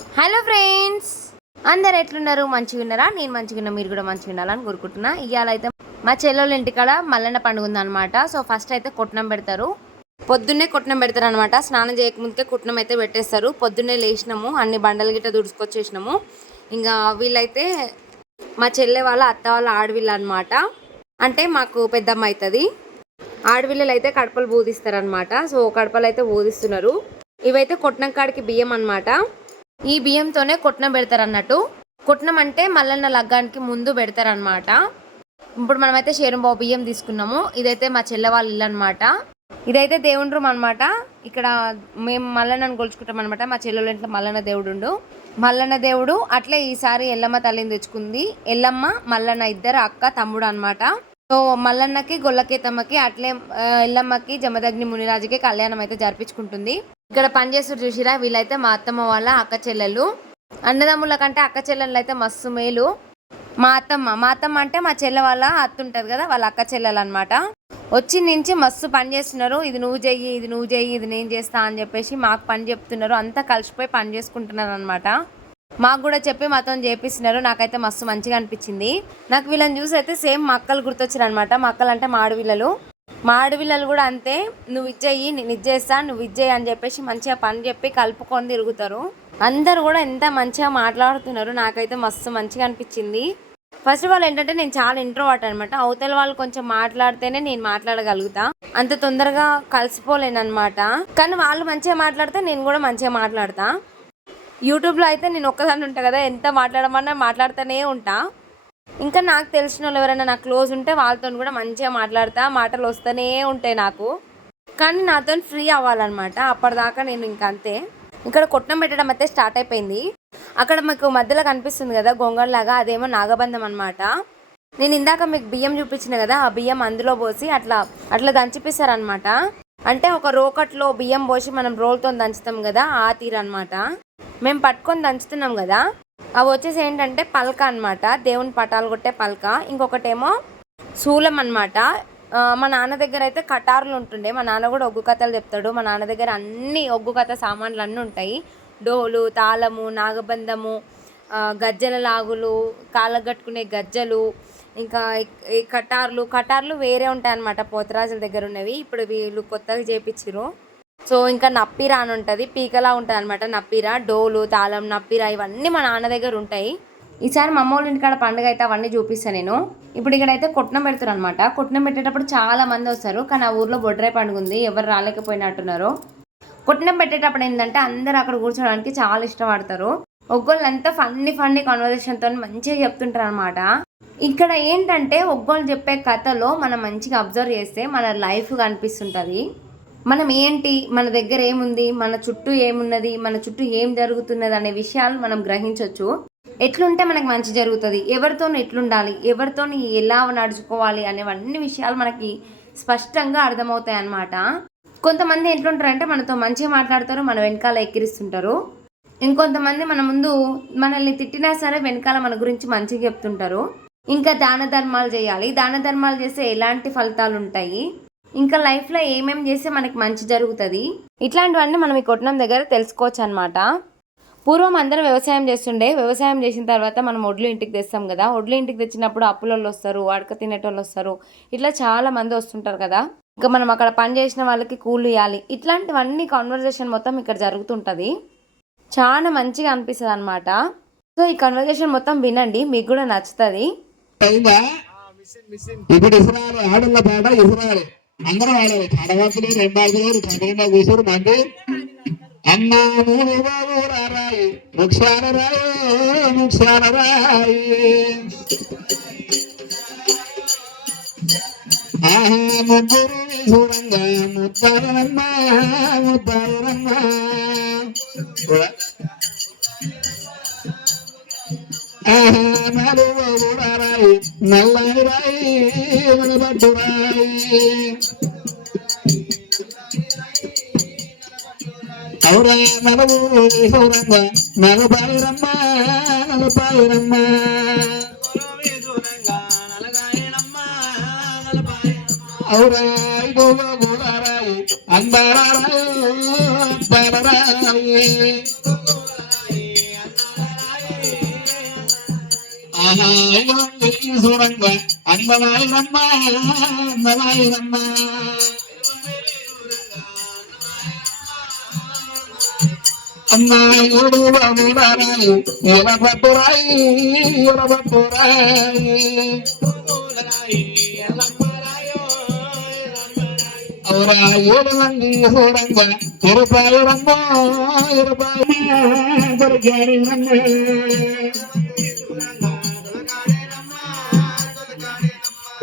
Hello friends! అందరు ఎట్లున్నారు? మంచిగా ఉన్నారా? నేను మంచిగా ఉన్నా మీరు కూడా మంచిగా ఉండాలని కోరుకుంటున్నా. ఇవాళ అయితే మా చెల్లెళ్ళ ఇంటికాడ మల్లన్న పండుగ ఉందన్నమాట. సో ఫస్ట్ అయితే కొట్నం పెడతారు. పొద్దున్నే కొట్నం పెడతారు అనమాట స్నానం చేయకముందుకే కుట్నం అయితే పెట్టేస్తారు. పొద్దున్నే లేచినాము అన్ని బండలు గిట్ట దుడుచుకొచ్చేసినాము ఇంకా వీళ్ళైతే మా చెల్లె వాళ్ళ అత్త వాళ్ళ ఆడవిళ్ళ అనమాట అంటే మాకు పెద్దమ్మ అవుతుంది ఆడవిల్లలు అయితే కడపలు బోధిస్తారనమాట సో కడపలు అయితే బోధిస్తున్నారు. ఇవైతే కొట్నం కాడికి బియ్యం అనమాట ఈ బియ్యంతోనే కొట్నం పెడతారు అన్నట్టు కొట్నం అంటే మల్లన్న లగ్గానికి ముందు పెడతారనమాట ఇప్పుడు మనమైతే షేరంబాబు బియ్యం తీసుకున్నాము. ఇదైతే మా చెల్ల వాళ్ళ ఇల్లు అనమాట ఇదైతే దేవుని రూమ్ అనమాట ఇక్కడ మేము మల్లన్నను కొలుచుకుంటాం అనమాట మా చెల్లెల ఇంట్లో మల్లన్న దేవుడు మల్లన్న దేవుడు అట్లే ఈసారి ఎల్లమ్మ తల్లిని తెచ్చుకుంది. ఎల్లమ్మ మల్లన్న ఇద్దరు అక్క తమ్ముడు అనమాట సో మల్లన్నకి గొల్లకేతమ్మకి అట్లే ఎల్లమ్మకి జమదగ్ని మునిరాజుకి కళ్యాణం అయితే జరిపించుకుంటుంది. ఇక్కడ పనిచేస్తారు చూసిరా? వీళ్ళైతే మా అత్తమ్మ వాళ్ళ అక్క చెల్లెలు. అన్నదమ్ముల కంటే అక్క చెల్లెళ్ళు అయితే మస్తు మేలు. మా అత్తమ్మ మా అత్తమ్మ అంటే మా చెల్లె వాళ్ళ అత్త ఉంటుంది కదా వాళ్ళ అక్క చెల్లెలు అనమాట వచ్చి నుంచి మస్తు పని చేస్తున్నారు. ఇది నువ్వు చెయ్యి ఇది నువ్వు చెయ్యి ఇది నేను చేస్తా అని చెప్పేసి మాకు పని చెప్తున్నారు. అంతా కలిసిపోయి పని చేసుకుంటున్నారు అనమాట మాకు కూడా చెప్పి మాతో చేపిస్తున్నారు. నాకైతే మస్తు మంచిగా అనిపించింది. నాకు వీళ్ళని చూసి అయితే సేమ్ మా అక్కలు గుర్తొచ్చారు అనమాట మా అక్కలు అంటే మా మా ఆడపిల్లలు కూడా అంతే. నువ్వు ఇచ్చేయి నేను ఇచ్చేస్తా నువ్వు ఇచ్చేయి అని చెప్పేసి మంచిగా పని చెప్పి కలుపుకొని తిరుగుతారు. అందరు కూడా ఎంత మంచిగా మాట్లాడుతున్నారు నాకైతే మస్తు మంచిగా అనిపించింది. ఫస్ట్ ఆఫ్ ఆల్ ఏంటంటే నేను చాలా ఇంట్రోవర్ట్ అనమాట అవతల వాళ్ళు కొంచెం మాట్లాడితేనే నేను మాట్లాడగలుగుతా. అంత తొందరగా కలిసిపోలేను అనమాట కానీ వాళ్ళు మంచిగా మాట్లాడితే నేను కూడా మంచిగా మాట్లాడతా. యూట్యూబ్లో అయితే నేను ఒక్కదాన్ని ఉంటా కదా ఎంత మాట్లాడమన్నా మాట్లాడుతూనే ఉంటా. ఇంకా నాకు తెలిసిన వాళ్ళు ఎవరైనా నాకు క్లోజ్ ఉంటే వాళ్ళతో కూడా మంచిగా మాట్లాడతా మాటలు వస్తూనే ఉంటాయి నాకు. కానీ నాతో ఫ్రీ అవ్వాలన్నమాట. అప్పటిదాకా నేను ఇంకా అంతే. ఇక్కడ కొట్టం పెట్టడం అయితే స్టార్ట్ అయిపోయింది. అక్కడ మీకు మధ్యలో కనిపిస్తుంది కదా గొంగళలాగా అదేమో నాగబంధం అనమాట నేను ఇందాక మీకు బియ్యం చూపించిన కదా ఆ బియ్యం అందులో పోసి అట్లా అట్లా దంచిపిస్తారనమాట అంటే ఒక రోకట్లో బియ్యం పోసి మనం రోల్తో దంచుతాం కదా ఆ తీరు అనమాట మేము పట్టుకొని దంచుతున్నాం కదా అవి వచ్చేసి ఏంటంటే పలక అన్నమాట. దేవుని పటాలు కొట్టే పలక. ఇంకొకటేమో శూలం అనమాట మా నాన్న దగ్గర అయితే కటారులు ఉంటుండే. మా నాన్న కూడా ఒగ్గు కథలు చెప్తాడు. మా నాన్న దగ్గర అన్ని ఒగ్గు కథ సామాన్లు అన్నీ ఉంటాయి. డోలు తాళము నాగబంధము గజ్జల లాగులు కాళ్ళగట్టుకునే గజ్జలు ఇంకా ఈ- కటార్లు. కటార్లు వేరే ఉంటాయి అన్నమాట పోతరాజుల దగ్గర ఉన్నవి. ఇప్పుడు వీళ్ళు కొత్తగా చేపించారు సో ఇంకా నప్పిరా అని ఉంటుంది పీకలా ఉంటుంది అనమాట నప్పిరా డోలు తాళం నప్పిరా ఇవన్నీ మా నాన్న దగ్గర ఉంటాయి. ఈసారి మా అమ్మ వాళ్ళ ఇంటికాడ పండుగ అయితే అవన్నీ చూపిస్తాను నేను. ఇప్పుడు ఇక్కడైతే కొట్నం పెడతారు అనమాట కొట్నం పెట్టేటప్పుడు చాలా మంది వస్తారు కానీ ఆ ఊర్లో బొడ్రాయి పండుగ ఉంది ఎవరు రాలేకపోయినట్టున్నారు. కొట్నం పెట్టేటప్పుడు ఏంటంటే అందరు అక్కడ కూర్చోడానికి చాలా ఇష్టపడతారు. ఒగ్గోళ్ళంతా ఫన్నీ ఫన్నీ కాన్వర్జేషన్తో మంచిగా చెప్తుంటారు అనమాట ఇక్కడ ఏంటంటే ఒగ్గోళ్ళు చెప్పే కథలో మనం మంచిగా అబ్జర్వ్ చేస్తే మన లైఫ్ కనిపిస్తుంటుంది. మనం ఏంటి? మన దగ్గర ఏముంది? మన చుట్టూ ఏమున్నది? మన చుట్టూ ఏం జరుగుతున్నది అనే విషయాలు మనం గ్రహించవచ్చు ఎట్లుంటే మనకి మంచి జరుగుతుంది. ఎవరితో ఎట్లుండాలి? ఎవరితో ఎలా నడుచుకోవాలి? అనేవన్నీ విషయాలు మనకి స్పష్టంగా అర్థమవుతాయి అన్నమాట. కొంతమంది ఎట్లుంటారంటే మనతో మంచిగా మాట్లాడతారు మన వెనకాల ఎక్కిరిస్తుంటారు. ఇంకొంతమంది మన ముందు మనల్ని తిట్టినా సరే వెనకాల మన గురించి మంచిగా చెప్తుంటారు. ఇంకా దాన ధర్మాలు చేయాలి. దాన ధర్మాలు చేస్తే ఎలాంటి ఫలితాలు ఉంటాయి ఇంకా లైఫ్లో ఏమేం చేస్తే మనకి మంచి జరుగుతుంది? ఇట్లాంటివన్నీ మనం ఈ కొట్టడం దగ్గర తెలుసుకోవచ్చు అనమాట పూర్వం అందరం వ్యవసాయం చేస్తుండే. వ్యవసాయం చేసిన తర్వాత మనం ఒడ్లు ఇంటికి తెస్తాం కదా. ఒడ్లు ఇంటికి తెచ్చినప్పుడు అప్పులోళ్ళు వస్తారు అడక తినేటోళ్ళు వస్తారు. ఇట్లా చాలా మంది వస్తుంటారు కదా. ఇంకా మనం అక్కడ పని చేసిన వాళ్ళకి కూలి ఇవ్వాలి ఇట్లాంటివన్నీ కాన్వర్జేషన్ మొత్తం ఇక్కడ జరుగుతుంటుంది. చాలా మంచిగా అనిపిస్తుంది అనమాట సో ఈ కన్వర్జేషన్ మొత్తం వినండి. మీకు కూడా నచ్చుతుంది. అయిందా ఇప్పుడు ఇసురాలు ఆడున్న పాట ఇసురాలు అందరూ ఆడాలి పడవతులు లేరు పన్నెండు కూర్చొని మంది. అమ్మ మూడు బాబు రారాయి ముక్షాన రాయి ముక్షాన రాయి. ఆహా ముగ్గురు చూడంగా ముత్తాయనమ్మ ముత్తాయనమ్మ ఆహా కూడా నల్లని రాయి మనబట్టు రాయి అవురా నలుగు చూడంగా నలపాయిరమ్మ నలపాయిరమ్మ అవురా ఐదుగు ఆహా ఐదవంగి చూడంగా అందమాయినమ్మ అందమాయినమ్మ అమ్మాయి బాబురాయి ఎలా పట్టురాయి ఎలా పట్టురాయి అవురా ఏడు మంది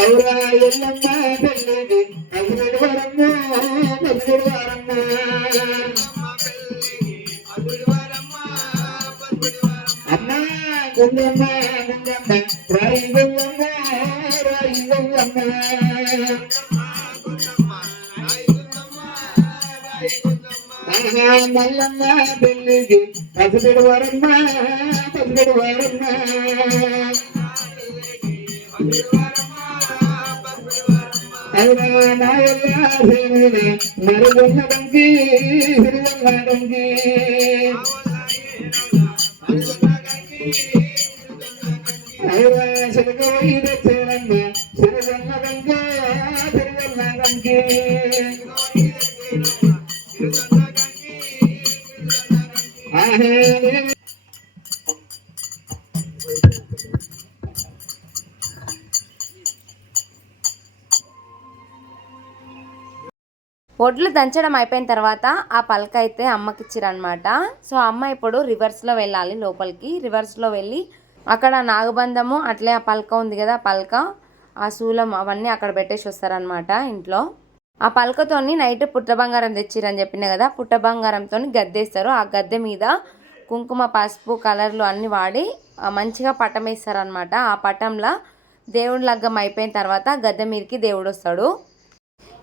அவராயம்மா பெல்லிடின் அவரோடு வரம்மா அவரோடு வரம்மா அம்மா குண்டம்மா குண்டம்மா ராயிங்கம் அம்மா ராயிங்கம் அம்மா மல்லம்மா பெல்லிடின் பசுபெடு வரம்மா பசுபெடு வரம்மா மறுபொன்னடங்கி சிறுவங்கடங்கி சிறுவன்னடங்க திருவண்ணடங்கி ஆஹே వడ్లు దంచడం అయిపోయిన తర్వాత ఆ పలక అయితే అమ్మకి ఇచ్చిరనమాట సో అమ్మ ఇప్పుడు రివర్స్లో వెళ్ళాలి లోపలికి. రివర్స్లో వెళ్ళి అక్కడ నాగబంధము అట్లే ఆ పలక ఉంది కదా ఆ పలక ఆ శూలం అవన్నీ అక్కడ పెట్టేసి వస్తారనమాట ఇంట్లో. ఆ పలకతోని నైట్ పుట్ట బంగారం తెచ్చిరని చెప్పిన కదా పుట్ట బంగారంతో గద్దేస్తారు. ఆ గద్దె మీద కుంకుమ పసుపు కలర్లు అన్నీ వాడి మంచిగా పటం వేస్తారనమాట ఆ పటంలో దేవుడి లగ్గం అయిపోయిన తర్వాత గద్దె మీదకి దేవుడు వస్తాడు.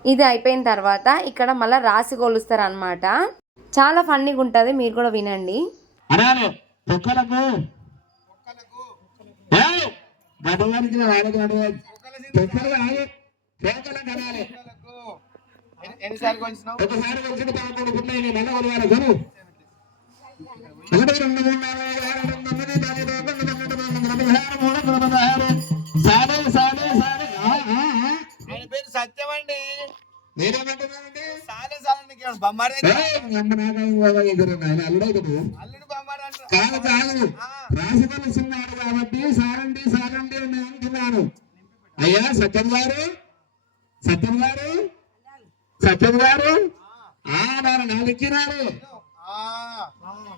ఇది అయిపోయిన తర్వాత ఇక్కడ మళ్ళీ రాసి కొలుస్తారు అనమాట చాలా ఫన్నీగా ఉంటుంది మీరు కూడా వినండి. ఎన్నిసార్లు కొంచెం ఒకసారి వచ్చిన పదకొండు పుట్టినాయి నేను నెల కొలవాలి ఒకటి రెండు మూడు నాలుగు ఆరు తొమ్మిది పది పదకొండు పన్నెండు పదహారు మూడు పదహారు. సాడే సత్యం అండి నేనేమంటున్నానండి సాలే సాలే నీకు బొమ్మారు అల్లుడు బొమ్మారు కాదు కాదు రాసి కొలుస్తున్నాడు కాబట్టి సారండి సారండి అని నేను అంటున్నాను అయ్యా సత్యం గారు? సత్యం గారు? సత్యం గారు? ఆ. నాన్న నాలుగినారు ఆ,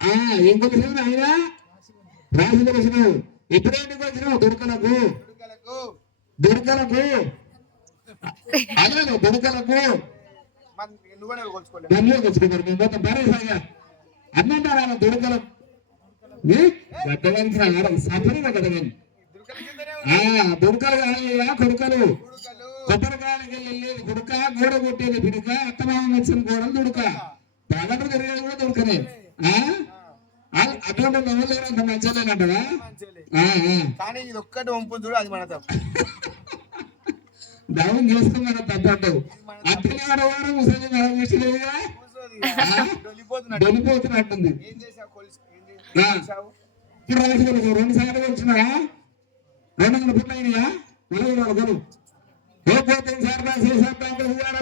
ఆ ఏం కొలిసిన ఆయన? రాసి కొలిసినావు ఎప్పుడేంటికి వచ్చినావు దుర్కలకు దుర్కలకు మేము మొత్తం అన్నంటారా గడ్డగానికి సఫరిన గడగని దుర్కలు కాదయ్యా కొడుకలు? కొబ్బరికాయలకి వెళ్ళేది గోడ కొట్టేది పిడుక అత్తమామ వచ్చిన గోడలు దుడుక ప్రగట తిరిగేది కూడా? ఆ- అటువంటి నవ్వులేరు అంత ఆ, ఆ. కానీ ఇది ఒక్కటి వంపు చూడు అది మన దవం చేసుకున్నాను తప్పట్టు అత్తని ఆడవారు ముసలి మనం చేసలేదుగా. చేసావు ఇప్పుడు రాసి కొడుకు రెండు సార్లు వచ్చినా రెండు వందల పుట్ల అయినాయా? నలుగురు నలుగురు ఏ పోతే సార్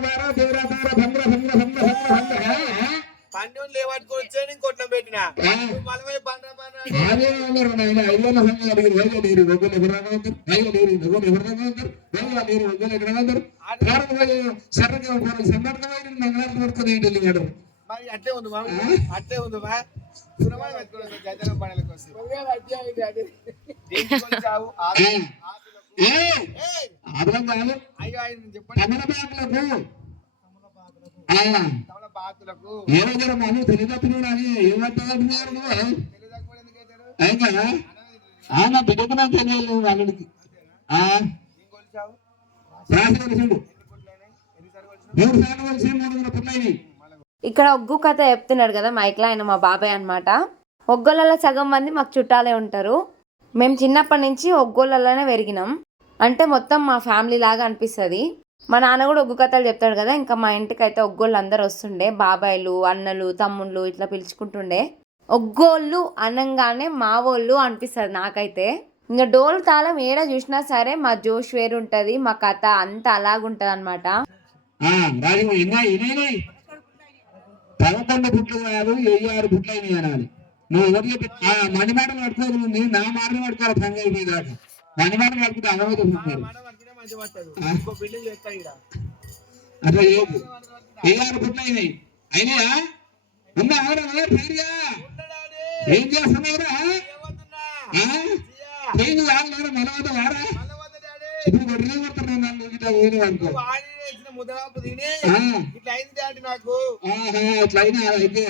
బారా తీవ్ర తార భంగ్ర భంగ్ర భంగ్ర భంగ్ర భంగ్ర పండు లేవట్టుకొచ్చే నేను కొట్టం పెట్టిన. బలమై మరి అట్లే ఉంది మా అట్లే ఉంది మా. సురమాయ పెట్టుకోవడం కాదు అయ్యో ఆయన చెప్పండి. తెలియదప్పుడు అని నా బిడ్డకు నాకు తెలియలేదు వాళ్ళకి. ఆ, ఏం కొలిచావు? రాసి కొలిసిండు ఎన్ని పుట్లైనాయి ఎన్నిసార్లు కొలిచావు మూడు సార్లు కొలిసి మూడు వందల పుట్లయినాయి ఇక్కడ ఒగ్గు కథ చెప్తున్నాడు కదా మైక్లో ఆయన మా బాబాయ్ అనమాట ఒగ్గోళ్ళలో సగం మంది మాకు చుట్టాలే ఉంటారు. మేము చిన్నప్పటి నుంచి ఒగ్గోళ్ళలోనే పెరిగినాం. అంటే మొత్తం మా ఫ్యామిలీ లాగా అనిపిస్తుంది. మా నాన్న కూడా ఒగ్గు కథలు చెప్తాడు కదా ఇంకా మా ఇంటికి అయితే ఒగ్గోళ్ళు అందరు వస్తుండే బాబాయిలు అన్నలు తమ్ముళ్ళు ఇట్లా పిలుచుకుంటుండే. ఒగ్గోళ్ళు అనగానే మావోళ్ళు అనిపిస్తుంది నాకైతే. ఇంకా డోల్ తాళం ఏడ చూసినా సరే మా జోష్ వేరు ఉంటుంది మా కథ అంతా అలాగుంటది అనమాట ఆ, రాజు పదకొండు పుట్లు కాదు వెయ్యి ఆరు పుట్లు అయినాయి అనాలి. నువ్వు ఎవరు చెప్పి ఆ మణి నా మాట పట్టుకోవాలి సంగతి అయిపోయింది దాకా మణి అలవాటు అట్లా చేయదు వెయ్యి ఆరు పుట్లు అయినాయి? ఉందా పేరుగా ఏం చేస్తున్నావురా రాలేదు మనవద్ద వారా? ఇప్పుడు గొడ్డలే కొడుతున్నాను నన్ను ఇట్లా పోయిన అనుకో. అయింది నాకు. అయినా అయితే?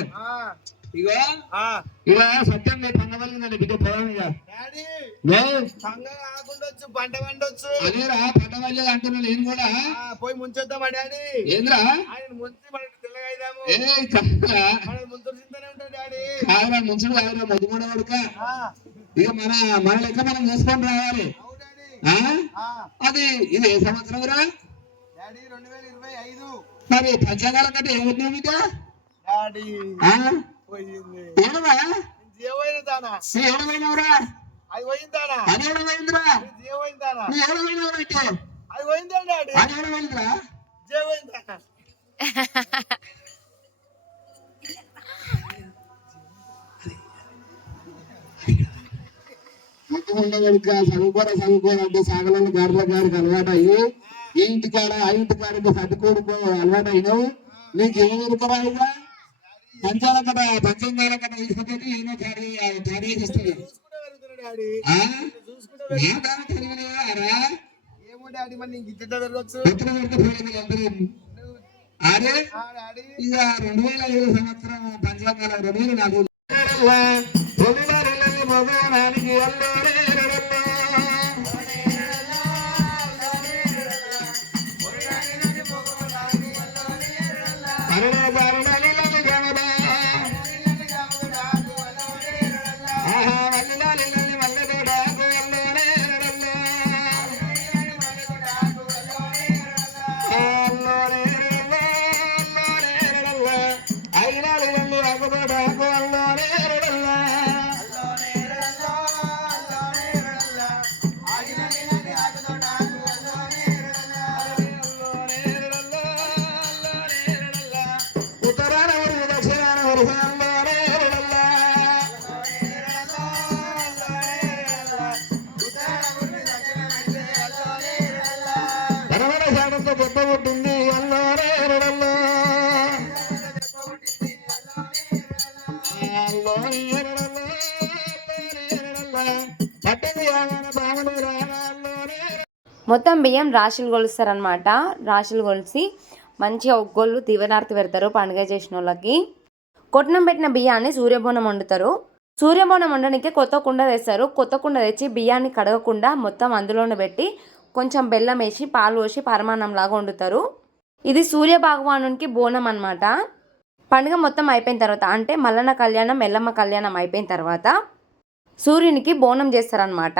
ఆ. ఇగో ఆ ఇలా సత్యంగా పంగవలిందండి బిడ్డ పొలానిగా డాడీ లే, సంగ కాకుండొచ్చు పంట పండొచ్చు. అదేరా పండవల్లి అంటున్నా నేను కూడా? పోయి ముంచొద్దామా డాడీ? ఏంద్రా? ఆయన ముంచి మనకి తెల్లగా అయిదాము. ఏ మన ముందు చింతనే ఉంటాడు డాడీ. కాదురా ముంచుడు కాదురా కొడుక. ఆ, ఇక మన మన లెక్క మనం చూసుకొని రావాలి. అది ఇది ఏ సంవత్సరం రా? డాడీ రెండు వేల ఇరవై ఐదు. మరి పంచాంగాల కంటే ఏమున్నావు మీకు డాడీ. ఏడవా? నీ ఏడమైనవురా అది పోయిందానా? అది నీ అయితే? చదువుకోరా చదువుకోరా అంటే సాగలలో గారుల గారికి అలవాటు అయ్యి ఈ ఇంటి కాడ ఆ ఇంటి కాడ సర్దుకోడుకో అలవాటు అయినావు నీకు ఏం ఎరుకరా ఇక పంచాల కదా పంచంగాల కదా తీసుకుంటే ఏమో తాడి తాడి చేస్తుంది. చూసుకుంటే ఏమో పోయింది అరే? ఇక రెండు వేల ఐదు సంవత్సరం పంచాంగాల రెండు వేల నాలుగు. తొలివారిల్లని మొత్తం బియ్యం రాశులు కొలుస్తారనమాట రాశులు కొలిసి మంచిగా ఒగ్గోళ్ళు తీవనార్తి పెడతారు పండుగ చేసిన వాళ్ళకి. కొట్నం పెట్టిన బియ్యాన్ని సూర్యబోనం వండుతారు. సూర్యబోనం వండడానికి కొత్త కుండ తెస్తారు. కొత్త కుండ తెచ్చి బియ్యాన్ని కడగకుండా మొత్తం అందులోనే పెట్టి కొంచెం బెల్లం వేసి పాలు పోసి పరమాన్నం లాగా వండుతారు. ఇది సూర్య భగవానునికి బోనం అనమాట పండుగ మొత్తం అయిపోయిన తర్వాత అంటే మల్లన్న కళ్యాణం ఎల్లమ్మ కళ్యాణం అయిపోయిన తర్వాత సూర్యునికి బోనం చేస్తారనమాట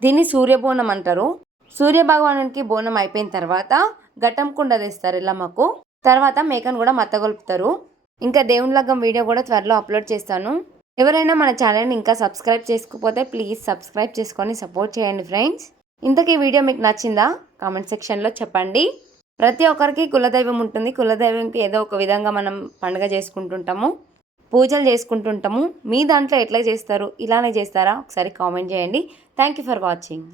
దీన్ని సూర్యబోనం అంటారు. సూర్య భగవానునికి బోనం అయిపోయిన తర్వాత ఘట్టం కుండ తెస్తారు ఎల్లమ్మకు. తర్వాత మేకను కూడా మత్తగొలుపుతారు. ఇంకా దేవుని లగ్గం వీడియో కూడా త్వరలో అప్లోడ్ చేస్తాను. ఎవరైనా మన ఛానల్ని ఇంకా సబ్స్క్రైబ్ చేసుకోకపోతే ప్లీజ్ సబ్స్క్రైబ్ చేసుకొని సపోర్ట్ చేయండి ఫ్రెండ్స్. ఇంతకీ ఈ వీడియో మీకు నచ్చిందా? కామెంట్ సెక్షన్లో చెప్పండి. ప్రతి ఒక్కరికి కులదైవం ఉంటుంది. కులదైవంకి ఏదో ఒక విధంగా మనం పండుగ చేసుకుంటుంటాము. పూజలు చేసుకుంటుంటాము. మీ దాంట్లో ఎట్లా చేస్తారు? ఇలానే చేస్తారా? ఒకసారి కామెంట్ చేయండి. Thank you for watching.